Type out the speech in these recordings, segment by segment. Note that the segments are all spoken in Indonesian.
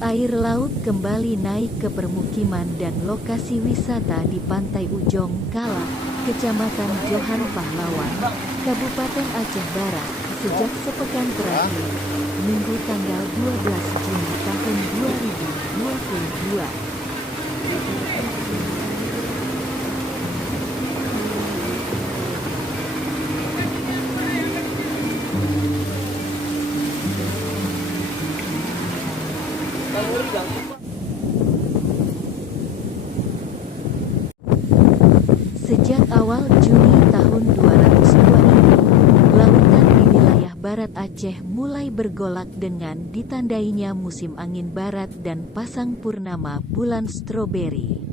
Air laut kembali naik ke permukiman dan lokasi wisata di Pantai Ujong Kala, Kecamatan Johan Pahlawan, Kabupaten Aceh Barat, sejak sepekan terakhir, Minggu tanggal 12 Juni tahun 2022. Sejak awal Juni tahun 2002 ini, lautan di wilayah barat Aceh mulai bergolak dengan ditandainya musim angin barat dan pasang purnama bulan stroberi.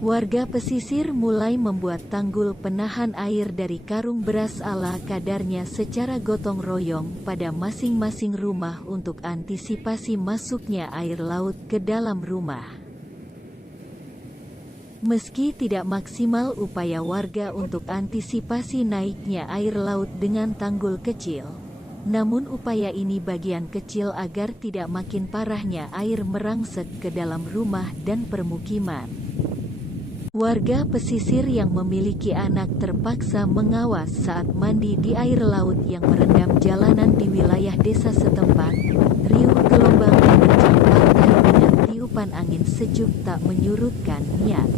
Warga pesisir mulai membuat tanggul penahan air dari karung beras ala kadarnya secara gotong royong pada masing-masing rumah untuk antisipasi masuknya air laut ke dalam rumah. Meski tidak maksimal upaya warga untuk antisipasi naiknya air laut dengan tanggul kecil, namun upaya ini bagian kecil agar tidak makin parahnya air merangsek ke dalam rumah dan permukiman. Warga pesisir yang memiliki anak terpaksa mengawas saat mandi di air laut yang merendam jalanan di wilayah desa setempat. Riuh gelombang menerjang pantai dengan tiupan angin sejuk tak menyurutkan niat.